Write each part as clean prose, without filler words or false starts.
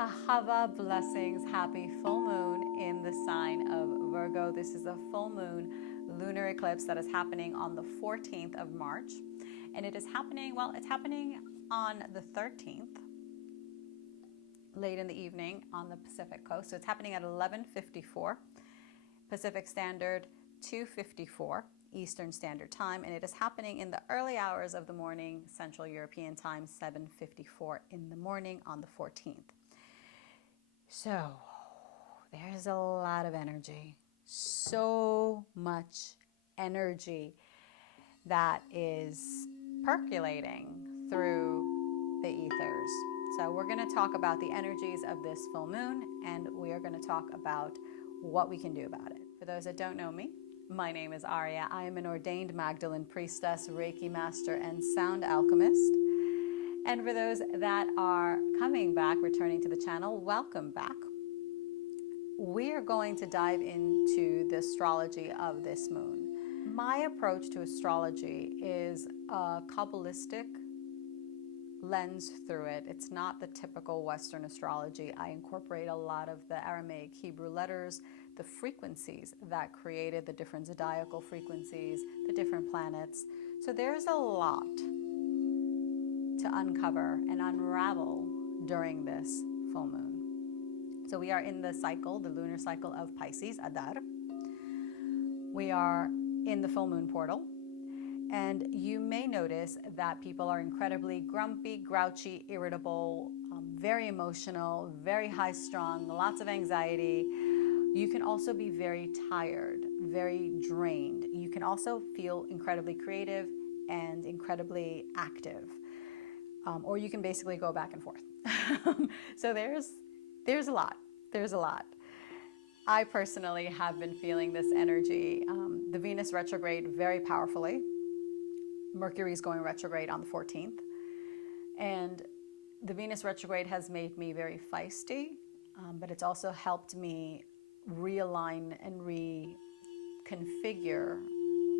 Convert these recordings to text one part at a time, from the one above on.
Ahava, blessings, happy full moon in the sign of Virgo. This is a full moon lunar eclipse that is happening on the 14th of March. And it is happening, it's happening on the 13th, late in the evening on the Pacific coast. So it's happening at 11:54 Pacific Standard, 2:54 Eastern Standard Time, and it is happening in the early hours of the morning, Central European Time, 7:54 in the morning on the 14th. So there's a lot of energy, so much energy that is percolating through the ethers. So we're going to talk about the energies of this full moon, and we are going to talk about what we can do about it. For those that don't know me, my name is Aurea. I am an ordained Magdalene priestess, Reiki master, and sound alchemist. And for those that are coming back, returning to the channel, welcome back. We are going to dive into the astrology of this moon. My approach to astrology is a Kabbalistic lens through it. It's not the typical Western astrology. I incorporate a lot of the Aramaic Hebrew letters, the frequencies that created the different zodiacal frequencies, the different planets. So there's a lot to uncover and unravel during this full moon. So we are in the cycle, the lunar cycle of Pisces, Adar. We are in the full moon portal. And you may notice that people are incredibly grumpy, grouchy, irritable, very emotional, very high strung, lots of anxiety. You can also be very tired, very drained. You can also feel incredibly creative and incredibly active. Or you can basically go back and forth. So there's a lot. There's a lot. I personally have been feeling this energy. The Venus retrograde very powerfully. Mercury is going retrograde on the 14th. And the Venus retrograde has made me very feisty, but it's also helped me realign and reconfigure,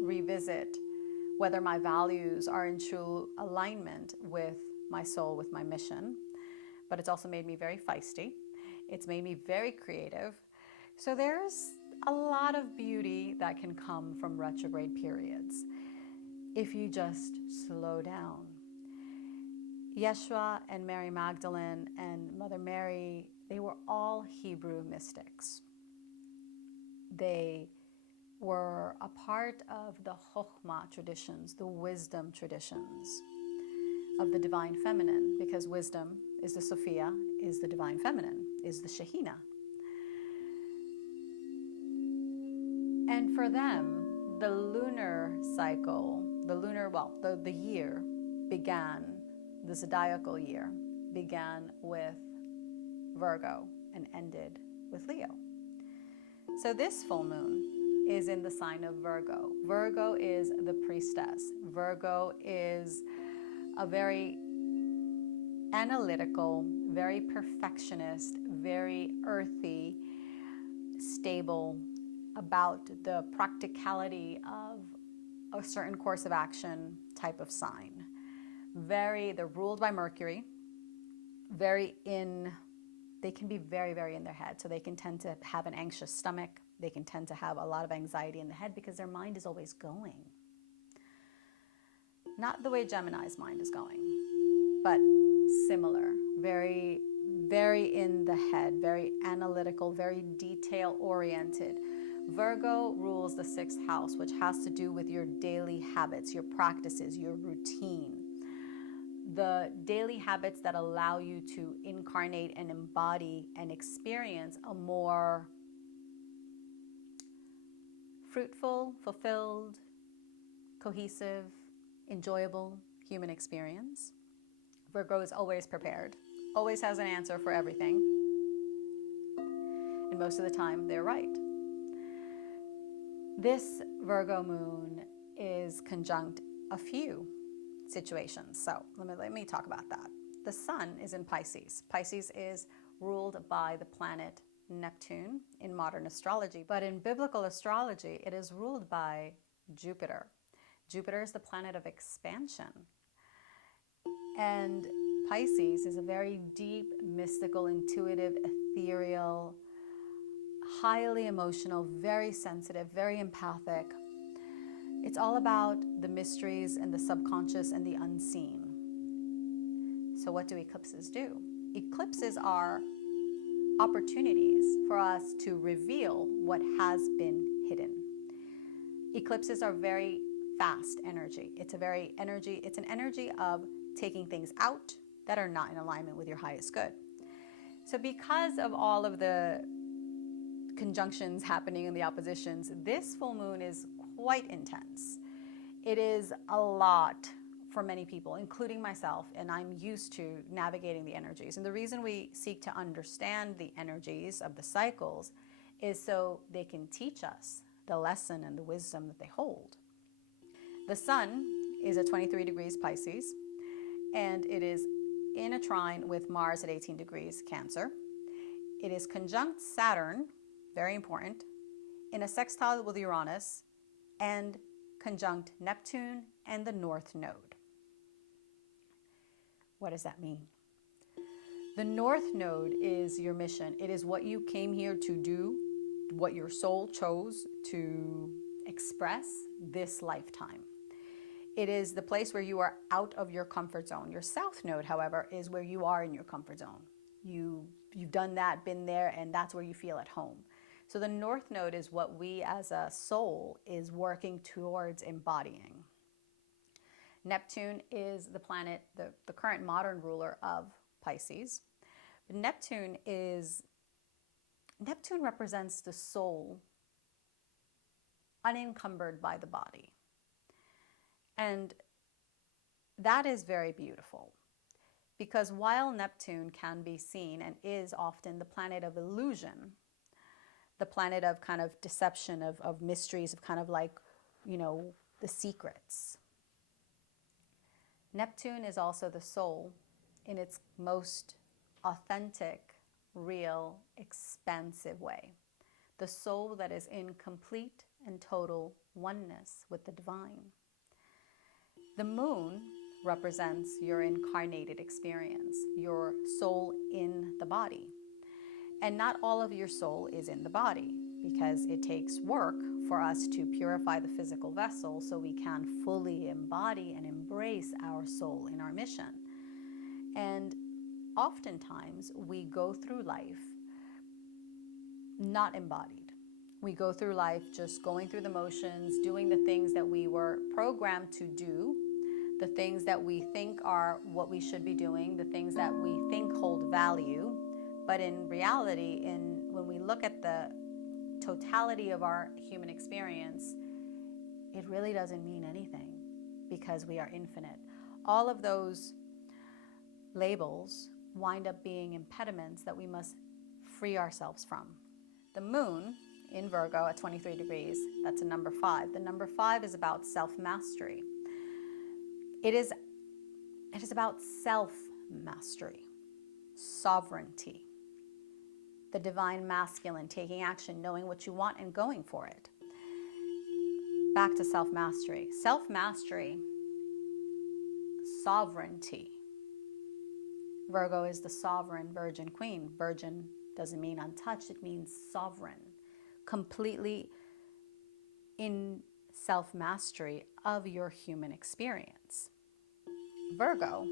revisit whether my values are in true alignment with my soul, with my mission. But it's also made me very feisty. It's made me very creative. So there's a lot of beauty that can come from retrograde periods if you just slow down. Yeshua and Mary Magdalene and Mother Mary, they were all Hebrew mystics. They were a part of the Chokhmah traditions, the wisdom traditions of the divine feminine, because wisdom is the Sophia, is the divine feminine, is the Shekinah. And for them, the lunar cycle, the year began, the zodiacal year began with Virgo and ended with Leo. So this full moon is in the sign of Virgo. Virgo is the priestess. Virgo is a very analytical, very perfectionist, very earthy, stable, about the practicality of a certain course of action type of sign. They're ruled by Mercury, they can be very, very in their head. So they can tend to have an anxious stomach. They can tend to have a lot of anxiety in the head because their mind is always going. Not the way Gemini's mind is going, but similar, very, very in the head, very analytical, very detail-oriented. Virgo rules the 6th house, which has to do with your daily habits, your practices, your routine. The daily habits that allow you to incarnate and embody and experience a more fruitful, fulfilled, cohesive, enjoyable human experience. Virgo is always prepared, always has an answer for everything. And most of the time, they're right. This Virgo moon is conjunct a few situations. So let me talk about that. The sun is in Pisces. Pisces is ruled by the planet Neptune in modern astrology, but in biblical astrology, it is ruled by Jupiter. Jupiter is the planet of expansion. And Pisces is a very deep, mystical, intuitive, ethereal, highly emotional, very sensitive, very empathic. It's all about the mysteries and the subconscious and the unseen. So what do eclipses do? Eclipses are opportunities for us to reveal what has been hidden. Eclipses are very fast energy. It's an energy of taking things out that are not in alignment with your highest good. So because of all of the conjunctions happening in the oppositions, this full moon is quite intense. It is a lot for many people, including myself, and I'm used to navigating the energies. And the reason we seek to understand the energies of the cycles is so they can teach us the lesson and the wisdom that they hold. The sun is at 23 degrees Pisces, and it is in a trine with Mars at 18 degrees Cancer. It is conjunct Saturn, very important, in a sextile with Uranus, and conjunct Neptune and the North Node. What does that mean? The North Node is your mission. It is what you came here to do, what your soul chose to express this lifetime. It is the place where you are out of your comfort zone. Your South Node, however, is where you are in your comfort zone. You've done that, been there, and that's where you feel at home. So the North Node is what we as a soul is working towards embodying. Neptune is the planet, the current modern ruler of Pisces. Neptune represents the soul unencumbered by the body. And that is very beautiful, because while Neptune can be seen and is often the planet of illusion, the planet of kind of deception, of mysteries, of kind of like, the secrets, Neptune is also the soul in its most authentic, real, expansive way. The soul that is in complete and total oneness with the divine. The moon represents your incarnated experience, your soul in the body. And not all of your soul is in the body, because it takes work for us to purify the physical vessel so we can fully embody and embrace our soul in our mission. And oftentimes we go through life not embodied. We go through life just going through the motions, doing the things that we were programmed to do, the things that we think are what we should be doing, the things that we think hold value. But in reality, when we look at the totality of our human experience, it really doesn't mean anything, because we are infinite. All of those labels wind up being impediments that we must free ourselves from. The moon in Virgo at 23 degrees, that's a number 5. The number 5 is about self-mastery. It is about self-mastery, sovereignty, the divine masculine, taking action, knowing what you want and going for it. Back to self-mastery. Self-mastery, sovereignty. Virgo is the sovereign virgin queen. Virgin doesn't mean untouched, it means sovereign. Completely in self-mastery of your human experience. Virgo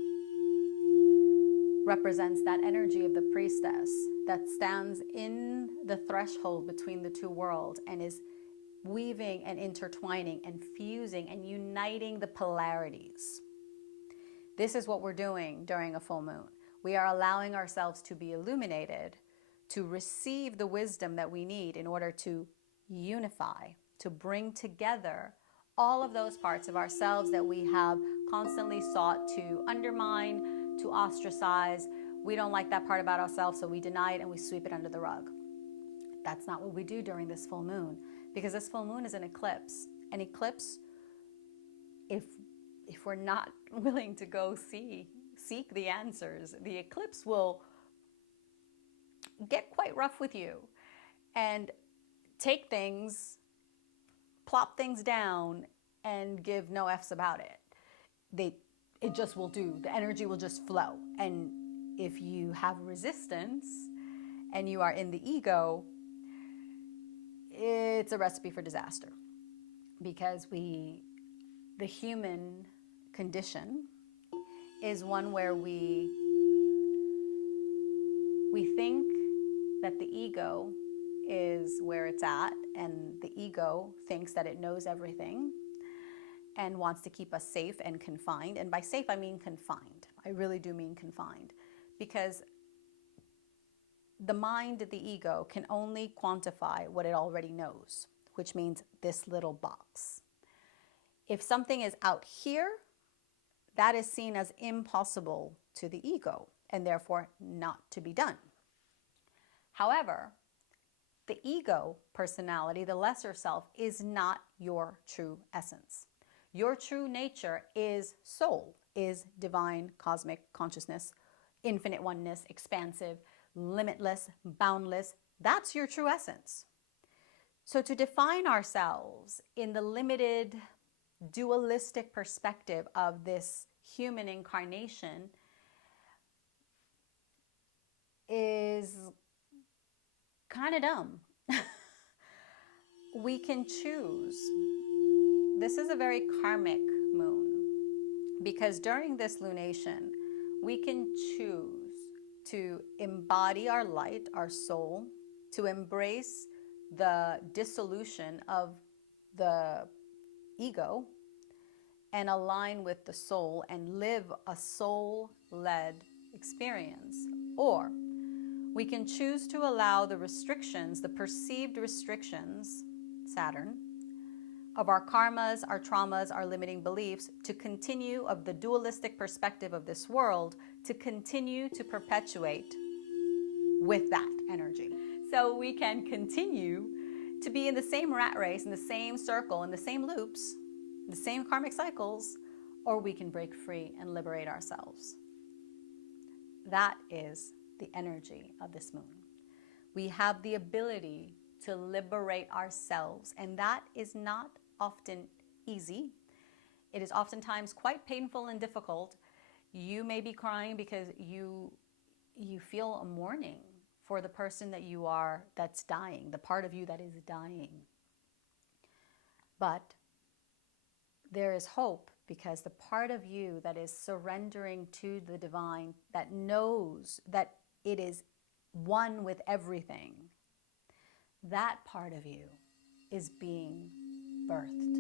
represents that energy of the priestess that stands in the threshold between the two worlds and is weaving and intertwining and fusing and uniting the polarities. This is what we're doing during a full moon. We are allowing ourselves to be illuminated, to receive the wisdom that we need in order to unify, to bring together all of those parts of ourselves that we have constantly sought to undermine, to ostracize. We don't like that part about ourselves, so we deny it and we sweep it under the rug. That's not what we do during this full moon, because this full moon is an eclipse. An eclipse, if we're not willing to go seek the answers, the eclipse will get quite rough with you and take things, plop things down, and give no F's about it. it just will do. The energy will just flow. And if you have resistance and you are in the ego, it's a recipe for disaster, because the human condition is one where we think that the ego is where it's at, and the ego thinks that it knows everything and wants to keep us safe and confined. And by safe, I mean confined. I really do mean confined, because the mind, the ego, can only quantify what it already knows, which means this little box. If something is out here, that is seen as impossible to the ego and therefore not to be done. However, the ego personality, the lesser self, is not your true essence. Your true nature is soul, is divine, cosmic consciousness, infinite oneness, expansive, limitless, boundless. That's your true essence. So to define ourselves in the limited, dualistic perspective of this human incarnation is kind of dumb. We can choose. This is a very karmic moon, because during this lunation, we can choose to embody our light, our soul, to embrace the dissolution of the ego and align with the soul and live a soul-led experience. Or we can choose to allow the restrictions, the perceived restrictions, Saturn, of our karmas, our traumas, our limiting beliefs, to continue, of the dualistic perspective of this world, to continue to perpetuate with that energy. So we can continue to be in the same rat race, in the same circle, in the same loops, the same karmic cycles, or we can break free and liberate ourselves. That is the energy of this moon. We have the ability to liberate ourselves, and that is not often easy. It is oftentimes quite painful and difficult. You may be crying because you feel a mourning for the person that you are, that's dying, the part of you that is dying. But there is hope, because the part of you that is surrendering to the divine, that knows that it is one with everything, that part of you is being birthed.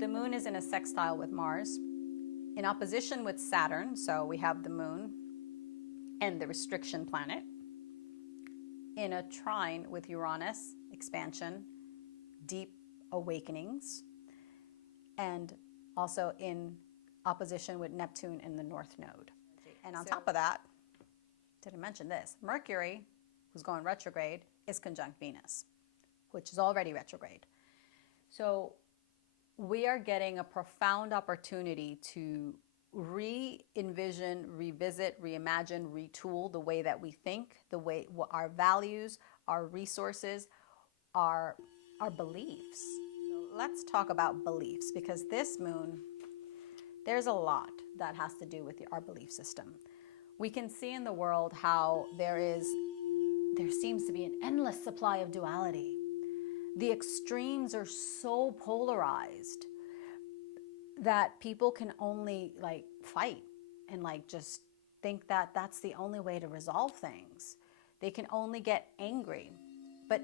The moon is in a sextile with Mars, in opposition with Saturn. So we have the moon and the restriction planet, in a trine with Uranus, expansion, deep awakenings, and also in opposition with Neptune in the North Node. And on top of that, didn't mention this, Mercury, who's going retrograde, is conjunct Venus, which is already retrograde. So we are getting a profound opportunity to re-envision, revisit, reimagine, retool the way that we think, the way our values, our resources, our beliefs. So let's talk about beliefs, because this moon, there's a lot that has to do with our belief system. We can see in the world how there seems to be an endless supply of duality. The extremes are so polarized that people can only fight and just think that that's the only way to resolve things. They can only get angry. But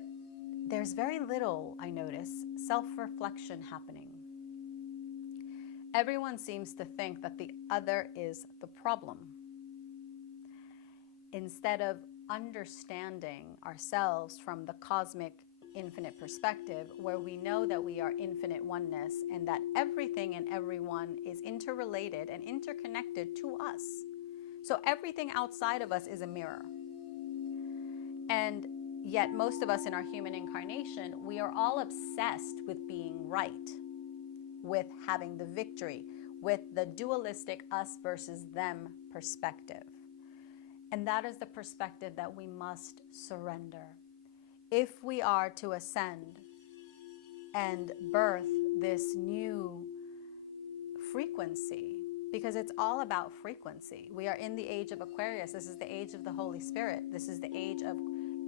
there's very little, I notice, self-reflection happening. Everyone seems to think that the other is the problem, instead of understanding ourselves from the cosmic infinite perspective, where we know that we are infinite oneness and that everything and everyone is interrelated and interconnected to us. So everything outside of us is a mirror. And yet most of us in our human incarnation, we are all obsessed with being right, with having the victory, with the dualistic us versus them perspective. And that is the perspective that we must surrender. If we are to ascend and birth this new frequency because it's all about frequency. We are in the age of Aquarius. This is the age of the Holy Spirit. This is the age of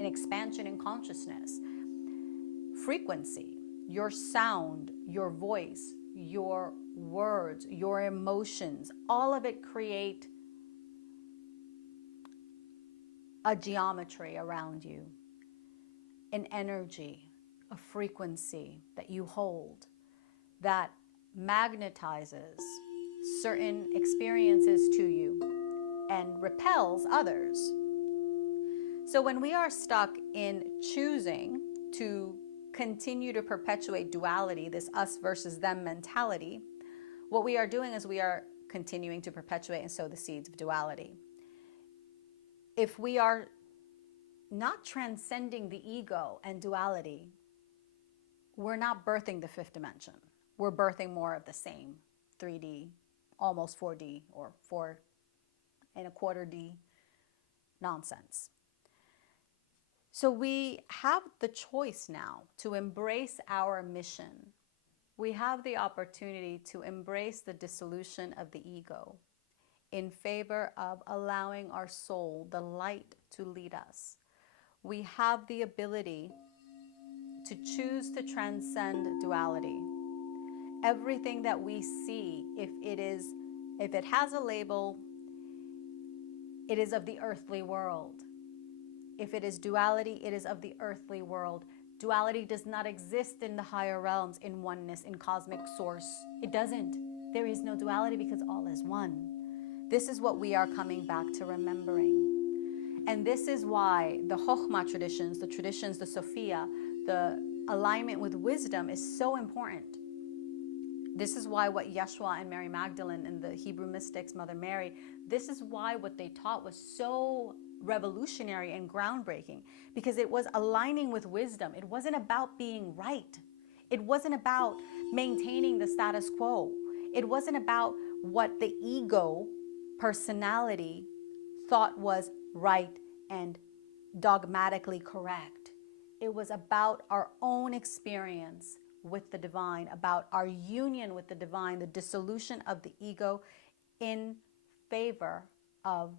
an expansion in consciousness. Frequency, your sound, your voice, your words, your emotions, all of it create a geometry around you, an energy, a frequency that you hold that magnetizes certain experiences to you and repels others. So when we are stuck in choosing to continue to perpetuate duality, this us versus them mentality, what we are doing is we are continuing to perpetuate and sow the seeds of duality. If we are not transcending the ego and duality, we're not birthing the fifth dimension. We're birthing more of the same 3D, almost 4D or 4.25D nonsense. So we have the choice now to embrace our mission. We have the opportunity to embrace the dissolution of the ego in favor of allowing our soul, the light, to lead us. We have the ability to choose to transcend duality. Everything that we see, if it has a label, it is of the earthly world. If it is duality, it is of the earthly world. Duality does not exist in the higher realms, in oneness, in cosmic source. It doesn't. There is no duality because all is one. This is what we are coming back to remembering. And this is why the Chokhmah traditions, the Sophia, the alignment with wisdom is so important. This is why what Yeshua and Mary Magdalene and the Hebrew mystics, Mother Mary, this is why what they taught was so revolutionary and groundbreaking, because it was aligning with wisdom. It wasn't about being right. It wasn't about maintaining the status quo. It wasn't about what the ego personality thought was right and dogmatically correct. It was about our own experience with the divine, about our union with the divine, the dissolution of the ego in favor of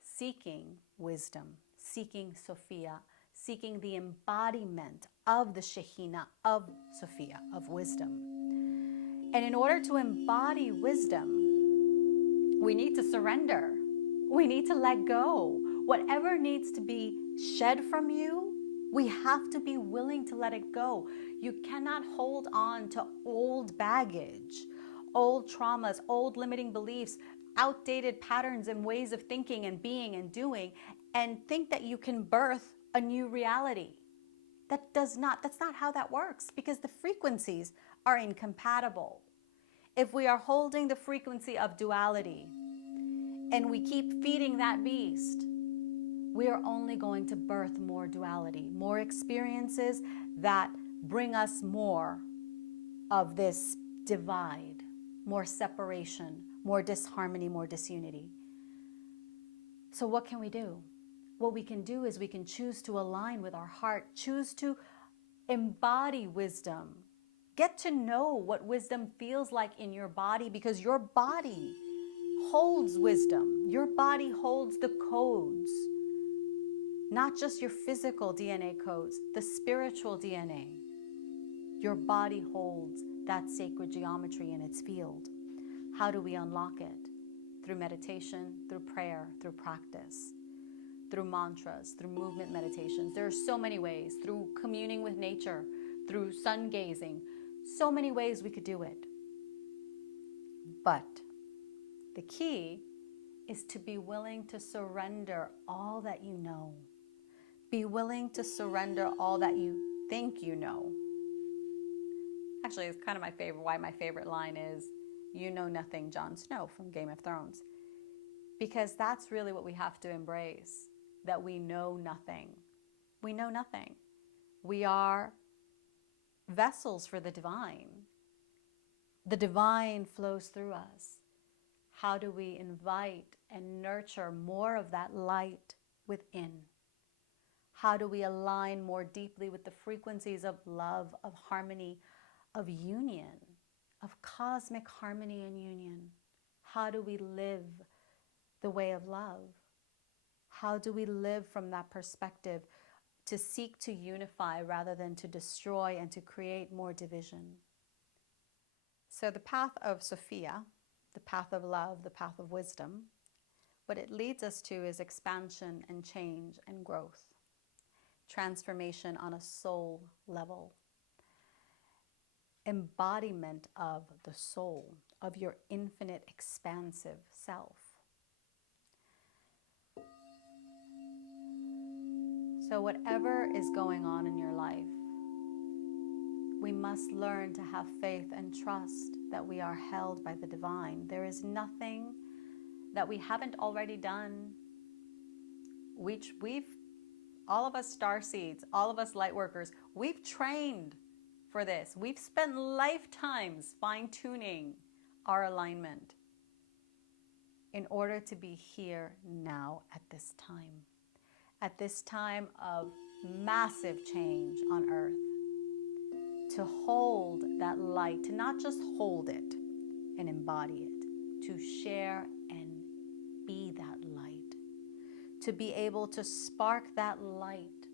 seeking wisdom, seeking Sophia, seeking the embodiment of the Shekinah, of Sophia, of wisdom. And in order to embody wisdom, we need to surrender. We need to let go. Whatever needs to be shed from you, we have to be willing to let it go. You cannot hold on to old baggage, old traumas, old limiting beliefs, outdated patterns and ways of thinking and being and doing, and think that you can birth a new reality. That's not how that works, because the frequencies are incompatible. If we are holding the frequency of duality and we keep feeding that beast, we are only going to birth more duality, more experiences that bring us more of this divide, more separation, more disharmony, more disunity. So what can we do? What we can do is we can choose to align with our heart, choose to embody wisdom. Get to know what wisdom feels like in your body, because your body holds wisdom. Your body holds the codes, not just your physical DNA codes, the spiritual DNA. Your body holds that sacred geometry in its field. How do we unlock it? Through meditation, through prayer, through practice, through mantras, through movement meditations. There are so many ways, through communing with nature, through sun gazing, so many ways we could do it. But the key is to be willing to surrender all that you know. Be willing to surrender all that you think you know. Actually, it's kind of my favorite line is, "You know nothing, Jon Snow" from Game of Thrones. Because that's really what we have to embrace, that we know nothing. We know nothing. We are vessels for the divine. The divine flows through us. How do we invite and nurture more of that light within? How do we align more deeply with the frequencies of love, of harmony, of union, of cosmic harmony and union? how do we live the way of love? How do we live from that perspective to seek to unify rather than to destroy and to create more division? So the path of Sophia, the path of love, the path of wisdom, what it leads us to is expansion and change and growth, transformation on a soul level, embodiment of the soul, of your infinite expansive self. So whatever is going on in your life, we must learn to have faith and trust that we are held by the divine. There is nothing that we haven't already done. We've all of us starseeds, all of us light workers, we've trained for this. We've spent lifetimes fine-tuning our alignment in order to be here now at this time of massive change on earth, to hold that light, to not just hold it and embody it, to share and be that light, to be able to spark that light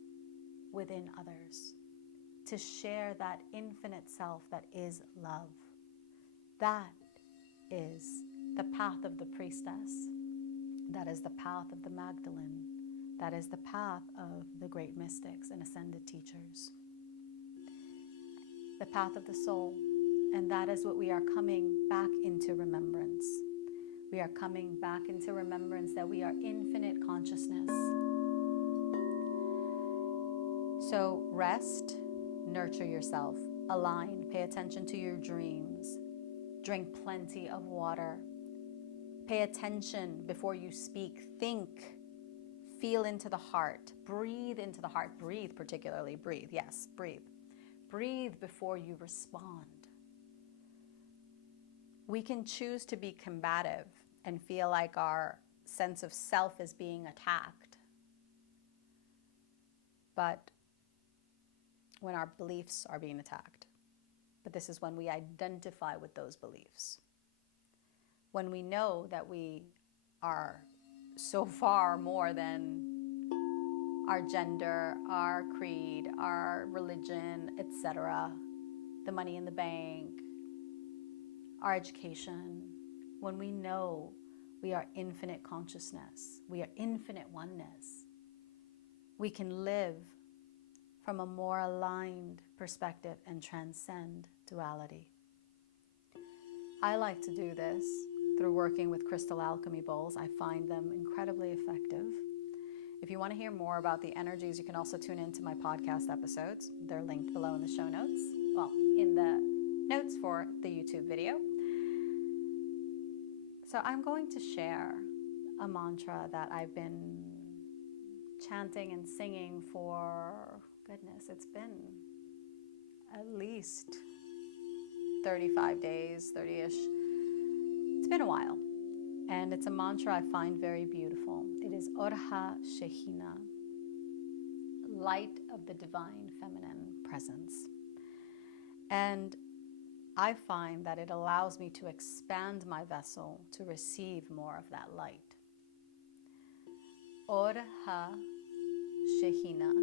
within others, to share that infinite self that is love. That is the path of the priestess. That is the path of the Magdalene. That is the path of the great mystics and ascended teachers. The path of the soul. And that is what we are coming back into remembrance. We are coming back into remembrance that we are infinite consciousness. So rest, nurture yourself, align, pay attention to your dreams, drink plenty of water, pay attention before you speak, think, feel into the heart, breathe into the heart, breathe particularly, breathe, yes, breathe. Breathe before you respond. We can choose to be combative and feel like our sense of self is being attacked. But when our beliefs are being attacked. But this is when we identify with those beliefs. When we know that we are so far more than our gender, our creed, our religion, etc., the money in the bank, our education, when we know we are infinite consciousness, we are infinite oneness, we can live from a more aligned perspective and transcend duality. I like to do this through working with crystal alchemy bowls. I find them incredibly effective. If you want to hear more about the energies, you can also tune into my podcast episodes. They're linked below in the show notes. Well, in the notes for the YouTube video. So I'm going to share a mantra that I've been chanting and singing for, goodness, it's been at least 35 days, 30-ish. It's been a while. And it's a mantra I find very beautiful. It is Hold the Shekinah, light of the divine feminine presence. And I find that it allows me to expand my vessel to receive more of that light. Hold the Shekinah.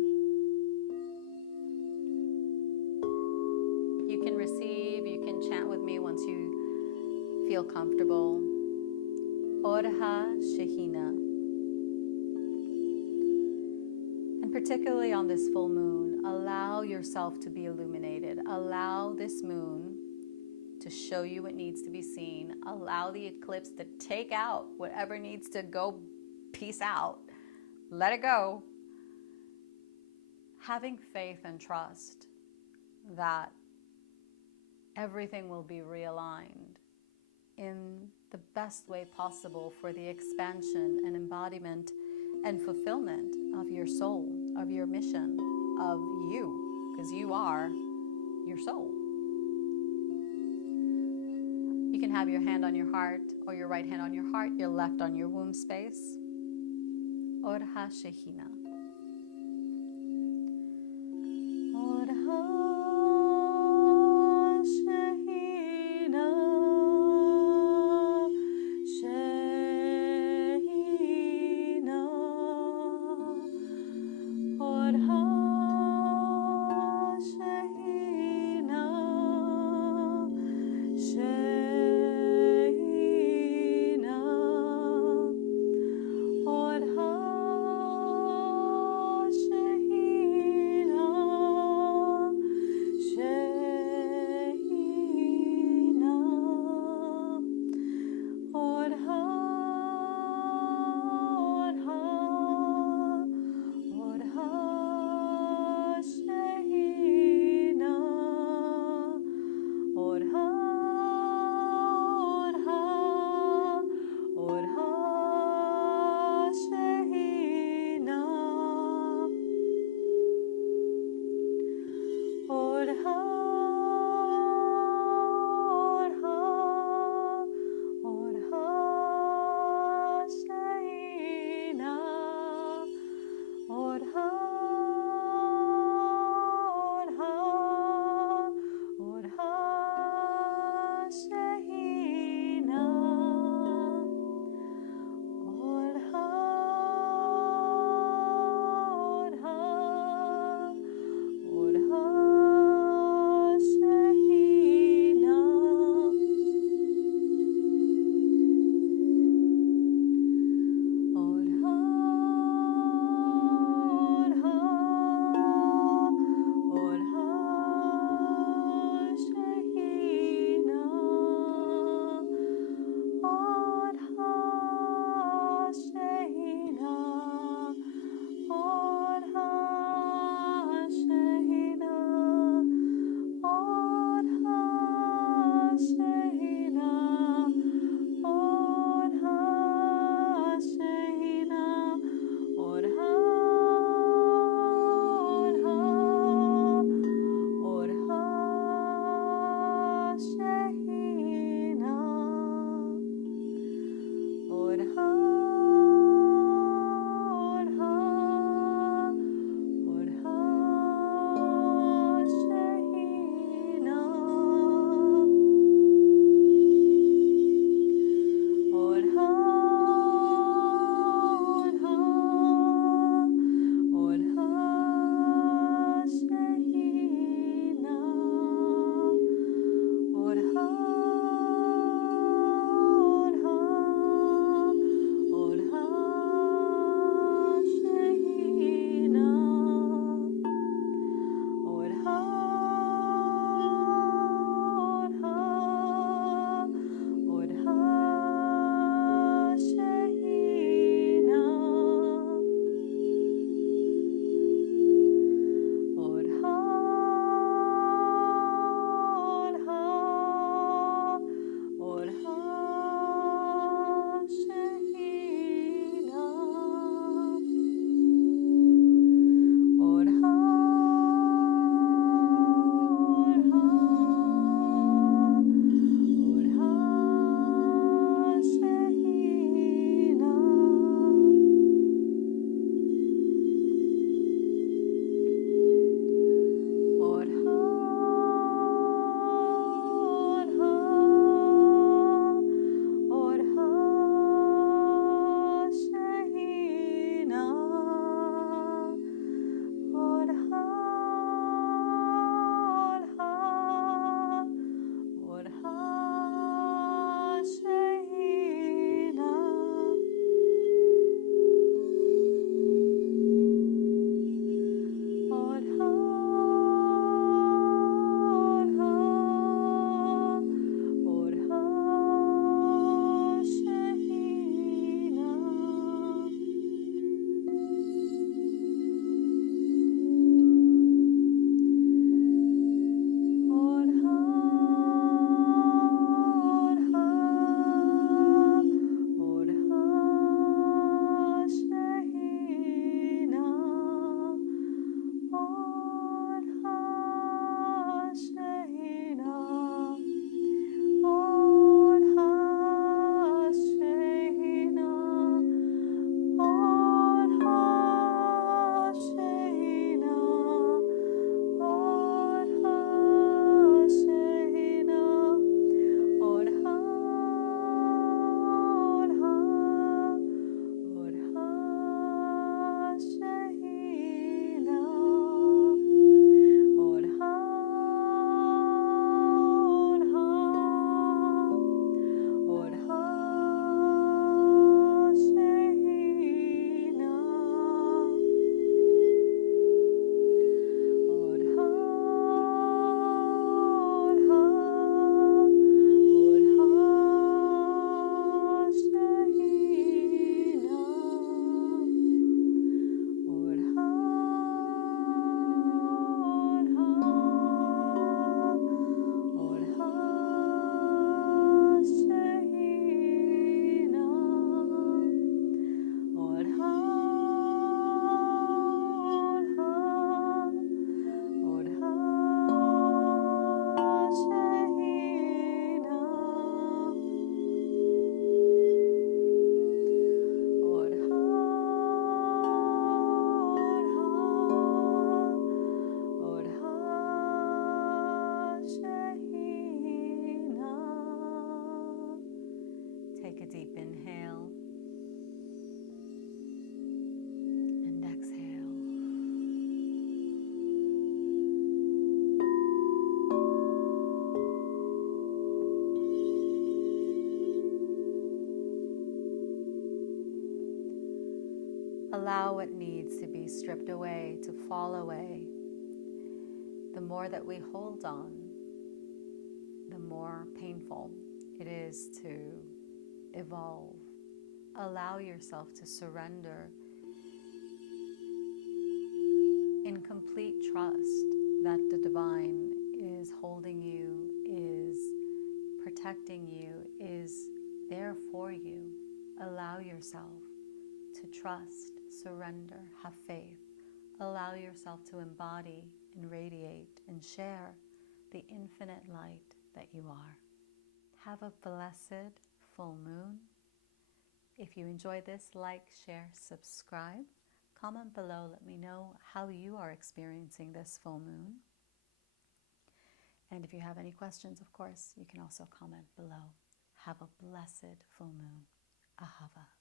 You can receive, you can chant with me once you feel comfortable. Aurea Shekinah. And particularly on this full moon, allow yourself to be illuminated. Allow this moon to show you what needs to be seen. Allow the eclipse to take out whatever needs to go peace out. Let it go. Having faith and trust that everything will be realigned in the best way possible for the expansion and embodiment and fulfillment of your soul, of your mission, of you, because you are your soul. You can have your hand on your heart, or your right hand on your heart, your left on your womb space. Hold the Shekinah. Hold the Shekinah. allow what needs to be stripped away, to fall away. The more that we hold on, the more painful it is to evolve. Allow yourself to surrender in complete trust that the divine is holding you, is protecting you, is there for you. Allow yourself to trust, surrender, have faith. Allow yourself to embody and radiate and share the infinite light that you are. Have a blessed full moon. If you enjoyed this, like, share, subscribe. Comment below, let me know how you are experiencing this full moon. And if you have any questions, of course, you can also comment below. Have a blessed full moon. Ahava.